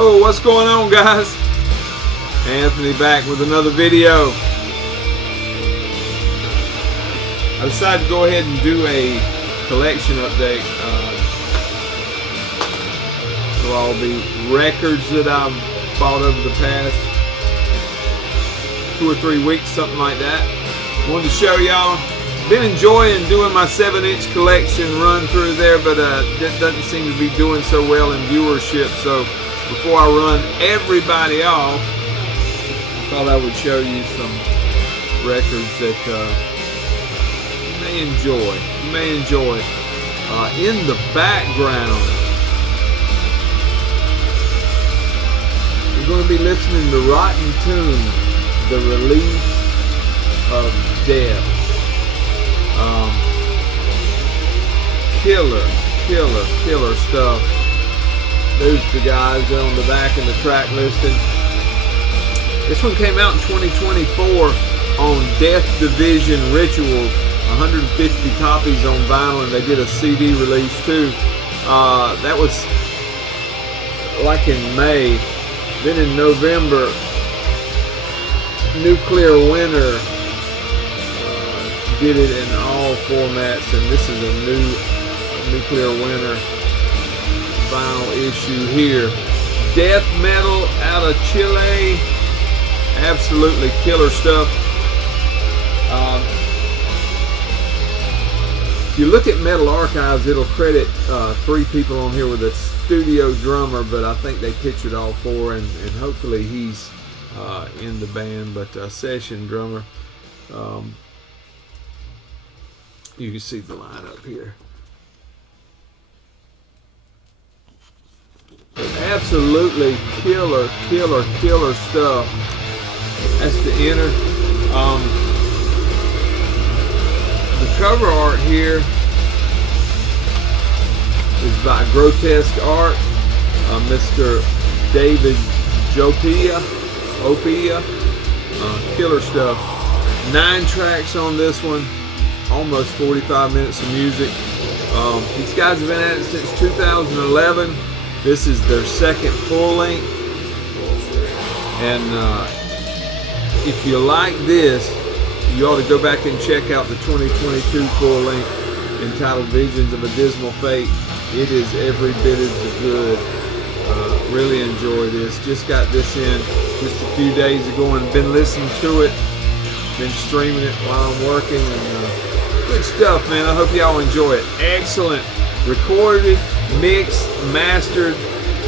Oh, what's going on, guys? Anthony back with another video. I decided to go ahead and do a collection update. So all the records that I've bought over the past 2 or 3 weeks, something like that. Wanted to show y'all. Been enjoying doing my 7-inch collection run through there, but that doesn't seem to be doing so well in viewership. So before I run everybody off, I thought I would show you some records that you may enjoy. In the background, you're going to be listening to Rotten Tomb, the release of Death. Killer stuff. There's the guys on the back in the track listing. This one came out in 2024 on Death Division Rituals. 150 copies on vinyl, and they did a CD release too. That was like in May. Then in November, Nuclear Winter did it in all formats, and this is a new Nuclear Winter vinyl issue here. Death metal out of Chile. Absolutely killer stuff. If you look at Metal Archives, it'll credit 3 people on here with a studio drummer, but I think they pictured all 4, and hopefully he's in the band, but a session drummer. You can see the lineup here. Absolutely killer stuff. That's the inner. The cover art here is by Grotesque Art, Mr. David Opia. Killer stuff. 9 tracks on this one. Almost 45 minutes of music. These guys have been at it since 2011. This is their 2nd full length. And if you like this, you ought to go back and check out the 2022 full length entitled Visions of a Dismal Fate. It is every bit as good. Really enjoy this. Just got this in just a few days ago and been listening to it. Been streaming it while I'm working, and good stuff, man. I hope y'all enjoy it. Excellent. Recorded, mixed, mastered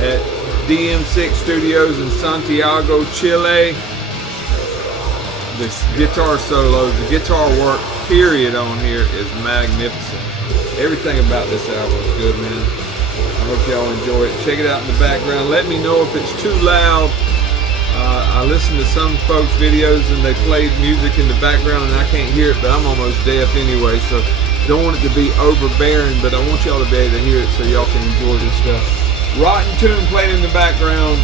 at DM6 Studios in Santiago, Chile. This guitar solos, the guitar work, period, on here is magnificent. Everything about this album is good, man. I hope y'all enjoy it. Check it out in the background. Let me know if it's too loud. I listen to some folks' videos and they play music in the background and I can't hear it, but I'm almost deaf anyway, so don't want it to be overbearing, but I want y'all to be able to hear it so y'all can enjoy this stuff. Rotten Tomb playing in the background,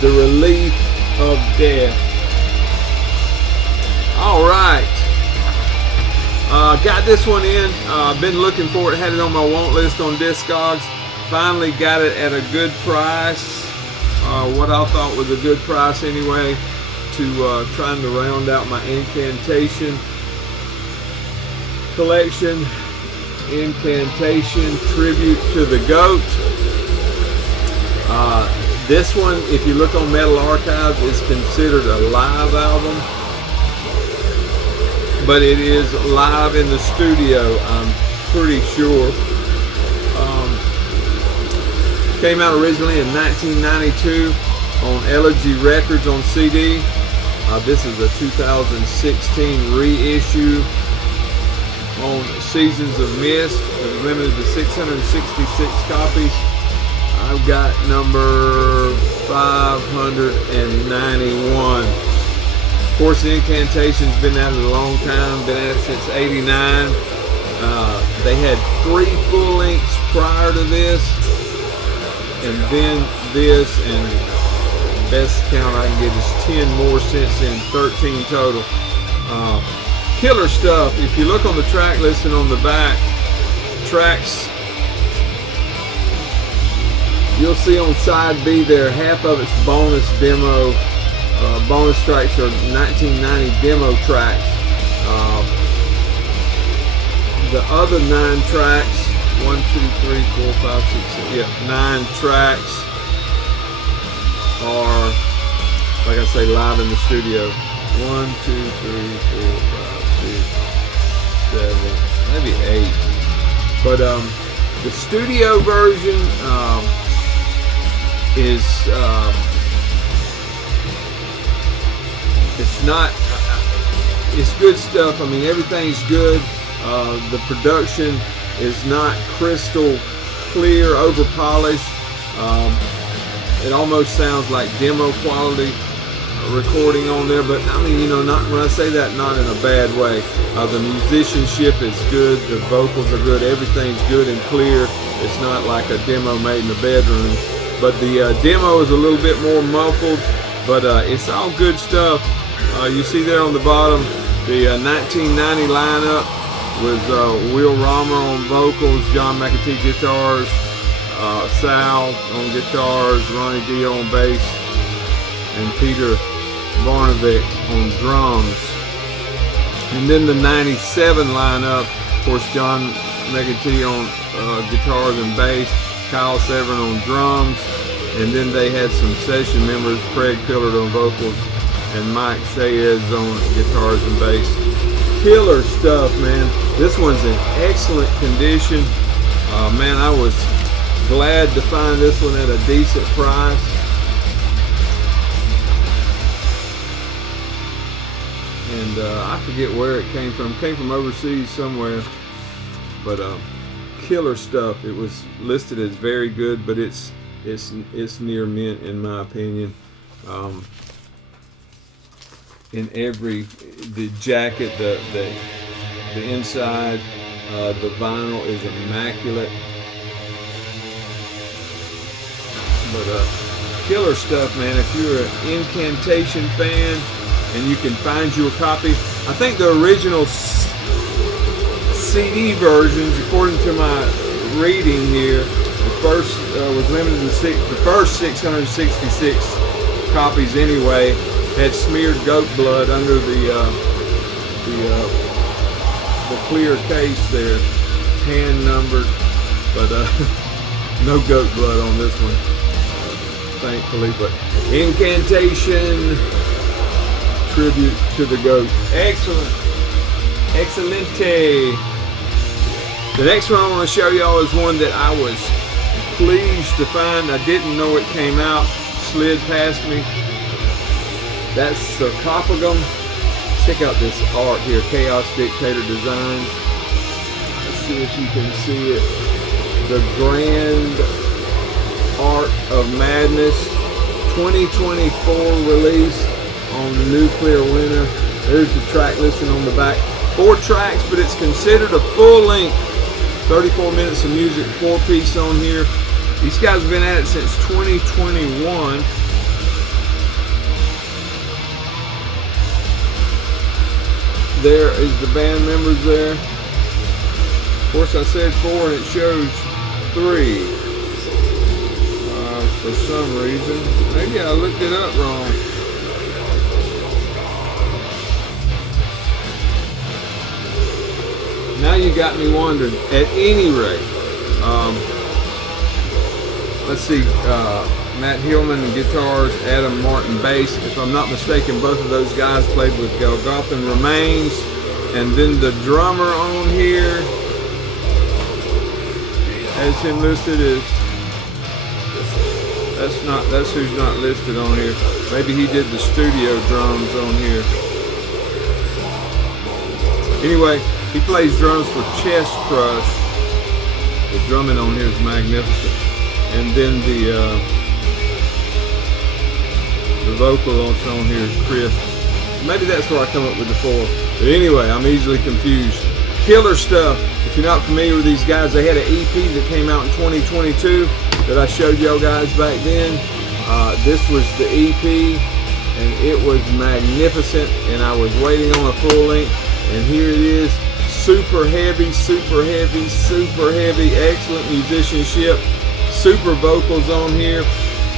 the relief of death. Alright, got this one in. Been looking for it, had it on my want list on Discogs. Finally got it at a good price. What I thought was a good price anyway, to trying to round out my Incantation collection. Incantation, Tribute to the Goat. This one, if you look on Metal Archives, is considered a live album, but it is live in the studio, I'm pretty sure. Came out originally in 1992 on Elegy Records on CD. This is a 2016 reissue on Seasons of Mist. It was limited to 666 copies. I've got number 591. Of course, the Incantation's been at it a long time, been at it since '89. They had 3 full lengths prior to this, and then this, and best count I can get is 10 more since then, 13 total. Killer stuff. If you look on the track listing on the back, tracks You'll see on side B there, half of it's bonus demo. Bonus tracks are 1990 demo tracks. The other 9 tracks, 1, 2, 3, 4, 5, 6, 7, yeah, 9 tracks are, like I say, live in the studio. 1, 2, 3, 4, 5, 6, 7, maybe 8. But the studio version is it's good stuff. I mean, everything's good. The production is not crystal clear, over polished. It almost sounds like demo quality recording on there, but I mean, you know, not when I say that, not in a bad way. The musicianship is good, the vocals are good, everything's good and clear. It's not like a demo made in the bedroom, but the demo is a little bit more muffled, but it's all good stuff. You see there on the bottom the 1990 lineup with Will Romer on vocals, John McAtee guitars, Sal on guitars, Ronnie Dio on bass, and Peter Barnavik on drums. And then the 97 lineup, of course, John McAtee on guitars and bass, Kyle Severin on drums, and then they had some session members, Craig Pillard on vocals and Mike Sayez on guitars and bass. Killer stuff, man. This one's in excellent condition. Man, I was glad to find this one at a decent price. And I forget where it came from. It came from overseas somewhere. But killer stuff. It was listed as very good, but it's near mint in my opinion. In the jacket, the inside, the vinyl is immaculate. But killer stuff, man. If you're an Incantation fan and you can find you a copy, I think the original CD versions, according to my reading here, the first was limited to the first 666 copies anyway, had smeared goat blood under the clear case there, hand numbered, but no goat blood on this one, thankfully. But Incantation tribute to the goat. Excellent, excelente. The next one I want to show y'all is one that I was pleased to find. I didn't know it came out, slid past me. That's Sarcophagum. Check out this art here, Chaos Dictator Designs. Let's see if you can see it. The Grand Art of Madness, 2024 release on Nuclear Winter. There's the track listing on the back. 4 tracks, but it's considered a full length. 34 minutes of music, 4-piece on here. These guys have been at it since 2021. There is the band members there. Of course, I said 4 and it shows 3 for some reason. Maybe I looked it up wrong. Now you got me wondering. At any rate, let's see, Matt Hillman and guitars, Adam Martin bass. If I'm not mistaken, both of those guys played with Golgothan Remains. And then the drummer on here has him listed as, that's who's not listed on here. Maybe he did the studio drums on here. Anyway, he plays drums for Chest Crush. The drumming on here is magnificent. And then the vocal also on here is Chris. Maybe that's where I come up with the 4. But anyway, I'm easily confused. Killer stuff. If you're not familiar with these guys, they had an EP that came out in 2022 that I showed y'all guys back then. This was the EP, and it was magnificent, and I was waiting on a full length, and here it is. Super heavy, super heavy, super heavy. Excellent musicianship. super vocals on here.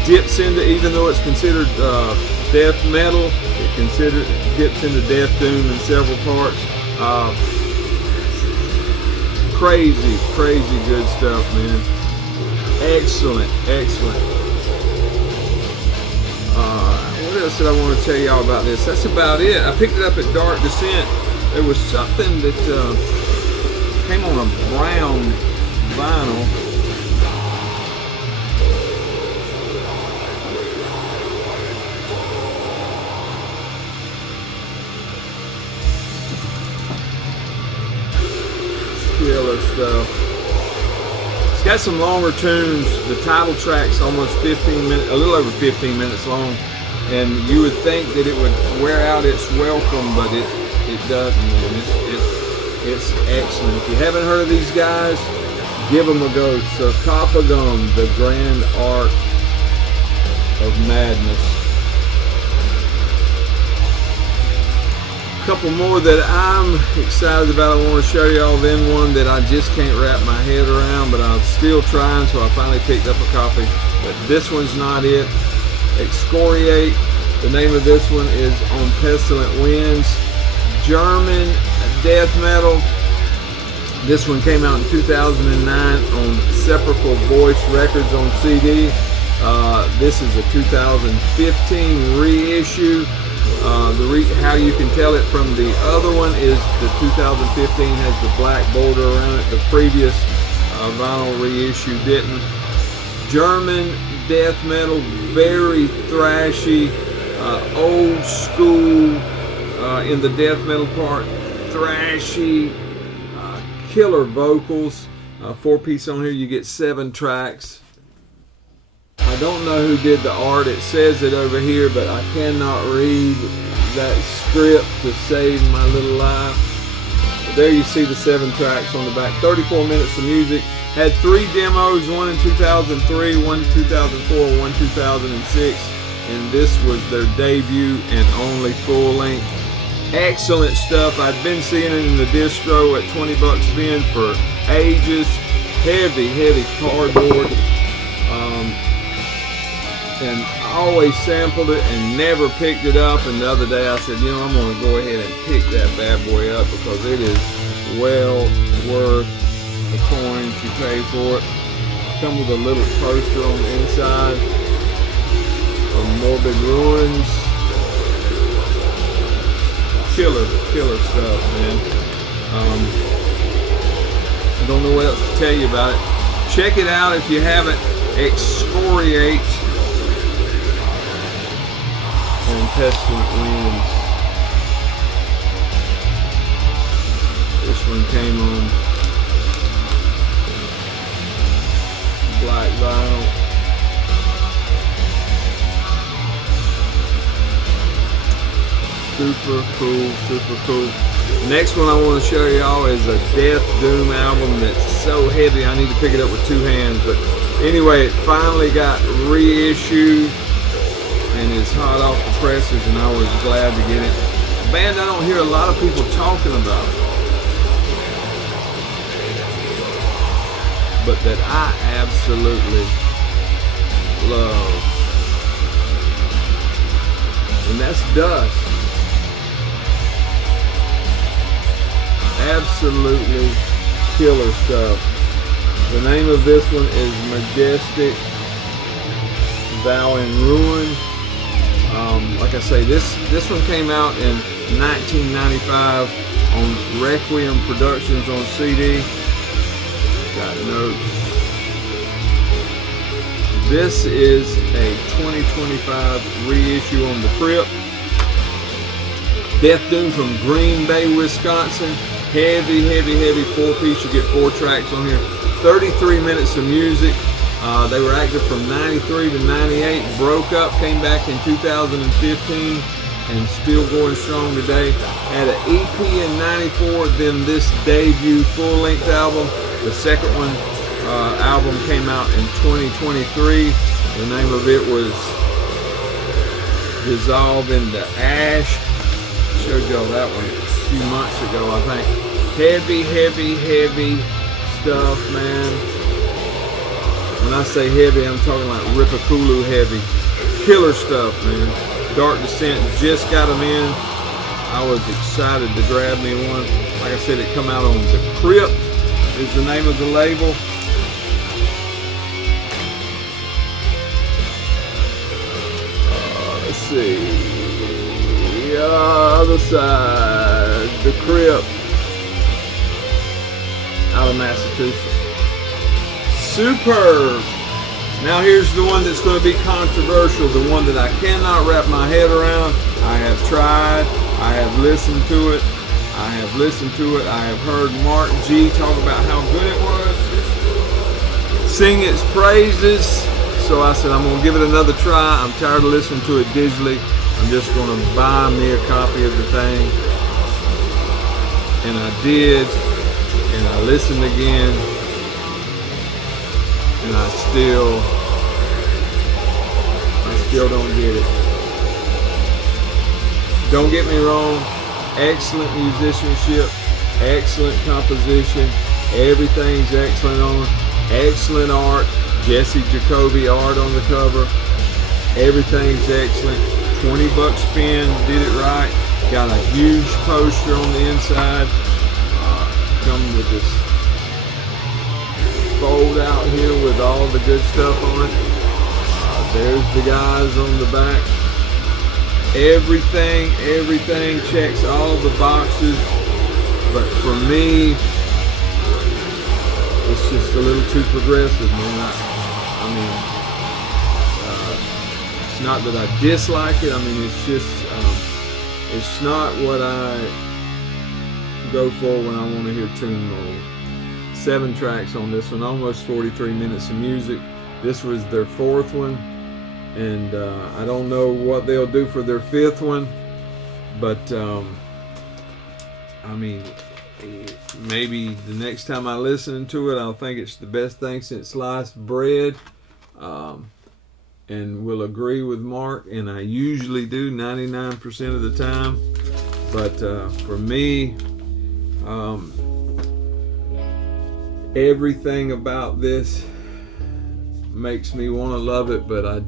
Dips into, even though it's considered death metal, it dips into death doom in several parts. Crazy good stuff, man. Excellent. What else did I want to tell y'all about this? That's about it. I picked it up at Dark Descent. There was something that came on a brown vinyl. Killer stuff. It's got some longer tunes. The title track's almost 15 minutes, a little over 15 minutes long, and you would think that it would wear out its welcome, but it doesn't. Man. It's excellent. If you haven't heard of these guys, give them a go. Sarcophagum, the Grand Art of Madness. Couple more that I'm excited about. I want to show y'all. Then one that I just can't wrap my head around, but I'm still trying, so I finally picked up a copy. But this one's not it. Excoriate. The name of this one is On Pestilent Winds. German death metal. This one came out in 2009 on Sepulchral Voice Records on CD. This is a 2015 reissue. How you can tell it from the other one is the 2015 has the black border around it. The previous vinyl reissue didn't. German death metal, very thrashy, old school in the death metal part, thrashy, killer vocals. 4-piece on here, you get 7 tracks. I don't know who did the art. It says it over here, but I cannot read that script to save my little life. But there you see the 7 tracks on the back. 34 minutes of music. Had 3 demos, one in 2003, one in 2004, one in 2006. And this was their debut and only full length. Excellent stuff. I'd been seeing it in the distro at 20 bucks bin for ages. Heavy cardboard. And I always sampled it and never picked it up. And the other day I said, I'm going to go ahead and pick that bad boy up because it is well worth the coins you pay for it. Come with a little poster on the inside of Morbid Ruins. Killer stuff, man. I don't know what else to tell you about it. Check it out if you haven't. Excoriate. And Pestilent Winds. This one came on black vinyl. Super cool. The next one I want to show y'all is a Death Doom album that's so heavy I need to pick it up with 2 hands. But anyway, it finally got reissued and it's hot off the presses, and I was glad to get it. A band I don't hear a lot of people talking about, but that I absolutely love, and that's Dusk. Absolutely killer stuff. The name of this one is Majestic, Thou in Ruin. Like I say, this one came out in 1995 on Requiem Productions on CD. Got notes. This is a 2025 reissue on the Crypt. Death Doom from Green Bay, Wisconsin. Heavy 4-piece. You get 4 tracks on here. 33 minutes of music. They were active from 93 to 98. Broke up, came back in 2015, and still going strong today. Had an EP in 94, then this debut full-length album. The second one album came out in 2023. The name of it was Dissolve into Ash. Showed y'all that one a few months ago, I think. Heavy stuff, man. When I say heavy, I'm talking like Ripakulu heavy. Killer stuff, man. Dark Descent just got them in. I was excited to grab me one. Like I said, it come out on The Crypt is the name of the label. Let's see. The other side. The Crypt. Out of Massachusetts. Superb. Now here's the one that's going to be controversial. The one that I cannot wrap my head around. I have tried. I have listened to it. I have heard Mark G talk about how good it was. Sing its praises. So I said, I'm going to give it another try. I'm tired of listening to it digitally. I'm just going to buy me a copy of the thing. And I did. And I listened again. And I still don't get it. Don't get me wrong, excellent musicianship, excellent composition, everything's excellent on it, excellent art, Jesse Jacoby art on the cover, everything's excellent, $20 spin, did it right, got a huge poster on the inside, coming with this fold out here with all the good stuff on it. There's the guys on the back. Everything checks all the boxes, but for me, it's just a little too progressive, man. I mean, it's not that I dislike it. I mean, it's just, it's not what I go for when I want to hear tune mode. 7 tracks on this one, almost 43 minutes of music. This was their 4th one, and I don't know what they'll do for their 5th one, but I mean, maybe the next time I listen to it, I'll think it's the best thing since sliced bread, and will agree with Mark, and I usually do 99% of the time, but for me, everything about this makes me want to love it, but I'm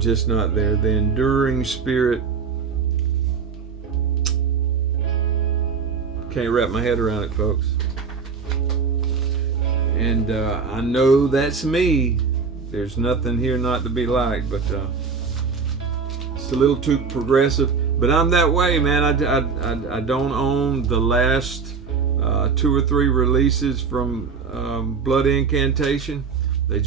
just not there. The enduring spirit, can't wrap my head around it, folks. And I know that's me. There's nothing here not to be liked, but it's a little too progressive. But I'm that way, man. I don't own the last 2 or 3 releases from Blood Incantation. They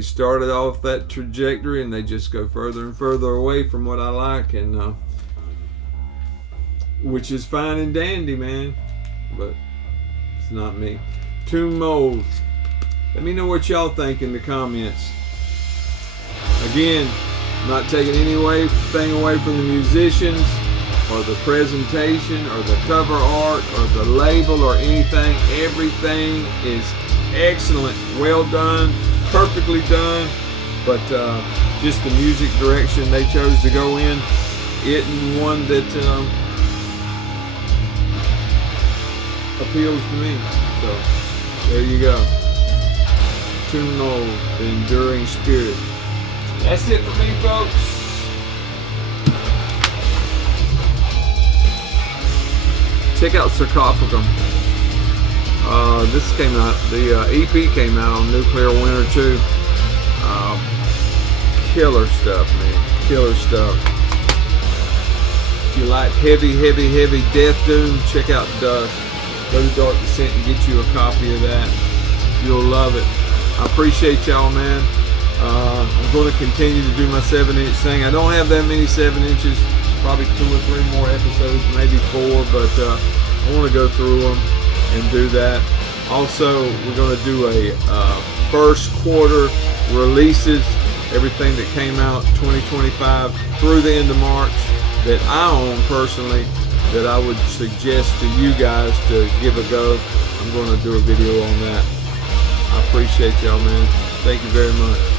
started off that trajectory, and they just go further and further away from what I like, and which is fine and dandy, man, but it's not me. Tune mode. Let me know what y'all think in the comments. Again, I'm not taking anything away from the musicians, or the presentation, or the cover art, or the label, or anything. Everything is excellent, well done, perfectly done, but just the music direction they chose to go in isn't one that appeals to me. So there you go. Tune mode, the enduring spirit. That's it for me, folks. Check out Sarcophagum. This came out, the EP came out on Nuclear Winter 2. Killer stuff, man. Killer stuff. If you like heavy death doom, check out Dusk. Go to Dark Descent and get you a copy of that. You'll love it. I appreciate y'all, man. I'm going to continue to do my 7-inch thing. I don't have that many 7 inches. Probably 2 or 3 more episodes, maybe 4, but I want to go through them and do that. Also, we're going to do a first quarter releases, everything that came out 2025 through the end of March that I own personally, that I would suggest to you guys to give a go. I'm going to do a video on that. I appreciate y'all, man. Thank you very much.